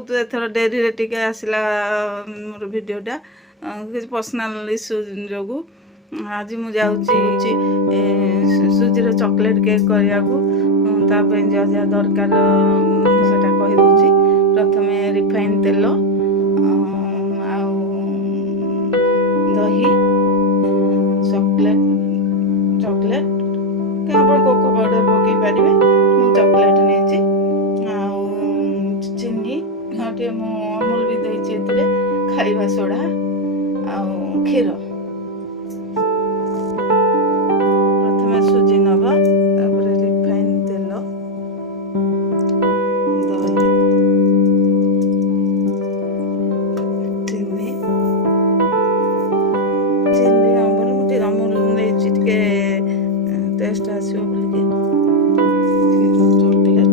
बहुत एथर डेरी रे टिके आसला मोर वीडियोटा किसी पर्सनल इश्यू जो आज मुझे सुजीर चॉकलेट केक करने जहाँ जहाँ दरकार से कहीदे प्रथम रिफाइन तेल दही चॉकलेट चॉकलेट क्या कोको पाउडर पकई पारे मुझे चॉकलेट नहीं चीनी टे अमूल भी देती खाइबा सोडा आ क्षीर प्रथम सुजी नब रिफाइन तेल दही चीनी चीनी अमूल नहीं टेस्ट आसो बोलिके चॉकलेट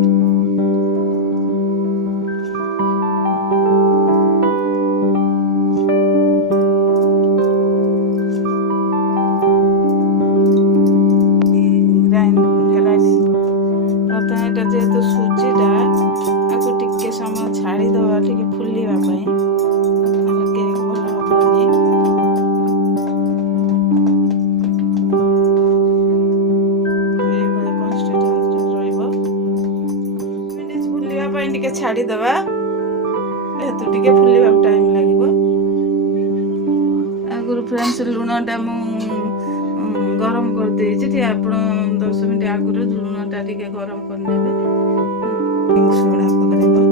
जेहेतु सुजीटा आपको टिके समय छाड़ी दवा टिके फुलवाई केक भल हबनी फुलवाई टिके छाड़ी दवा जेहेतु टिके फुलवा टाइम लगे आगुरी फ्रेंड्स लुणटा मु गरम कर देछि आप 10 मिनट आगुरी लुणटा टिके गरम करने सोडा पकड़ेगा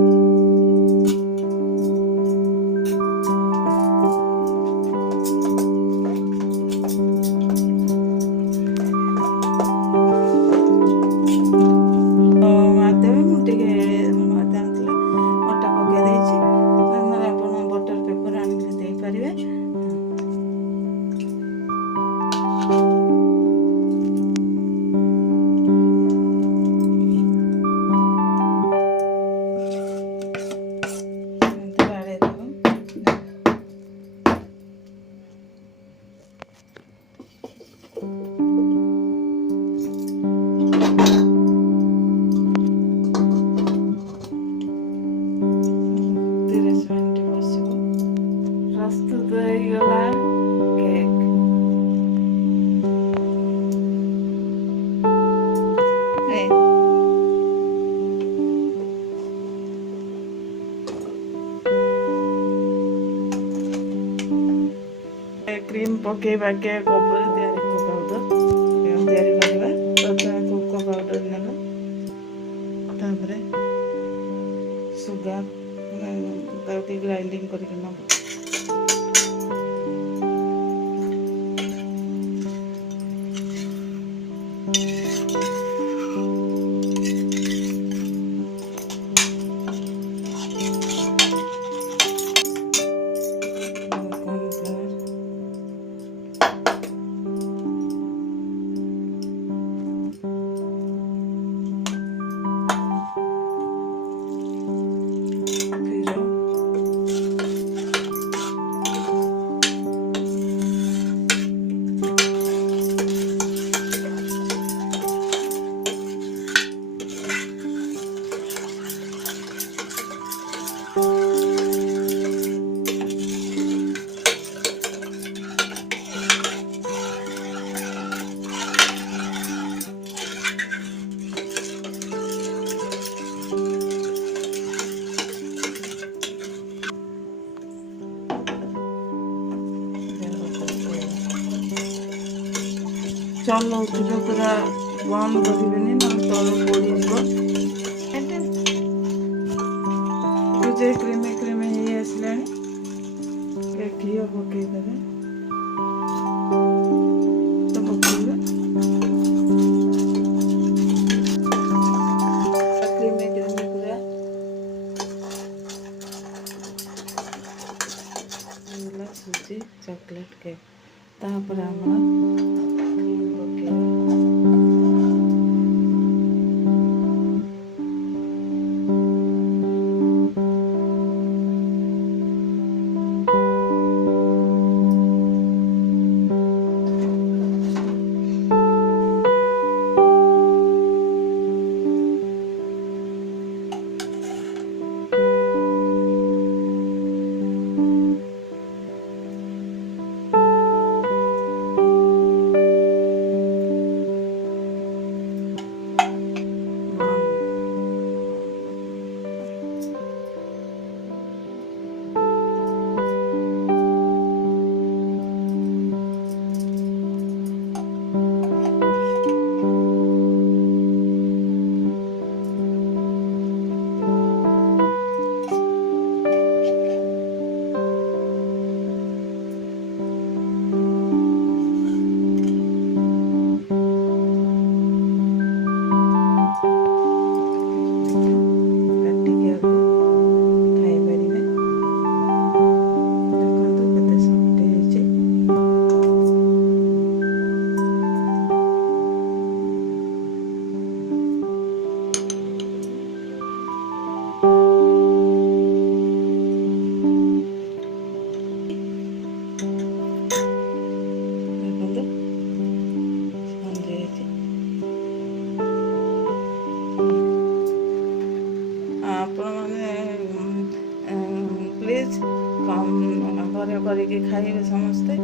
प्रस्तुत होगला केक क्रीम पकेबा केक ऊपर पाउडर करवा प्रथम कोको पाउडर नेला तापरे सुगर ग्राइंडिंग करके नब चलो पूरा बंद करें ना तल पड़े क्रीमे क्रीमे ही आसला घी पकईदे तो पकड़े क्रीमे क्रीमे पूरा सुजी चॉकलेट केक तापर ଆପଣମାନେ ପ୍ଲିଜ୍ ଘରେ କରିକି ଖାଇବେ ସମସ୍ତେ।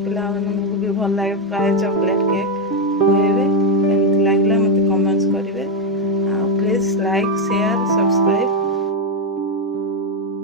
ପିଲାମାନଙ୍କୁ ବି ଭଲ ଲାଗେ ପ୍ରାୟ ଚକୋଲେଟ୍ କେକ୍ ଖୁଆଇବେ। କେମିତି ଲାଗିଲା ମୋତେ କମେଣ୍ଟସ୍ କରିବେ। ଆଉ ପ୍ଲିଜ୍ ଲାଇକ୍, ସେୟାର, ସବସ୍କ୍ରାଇବ୍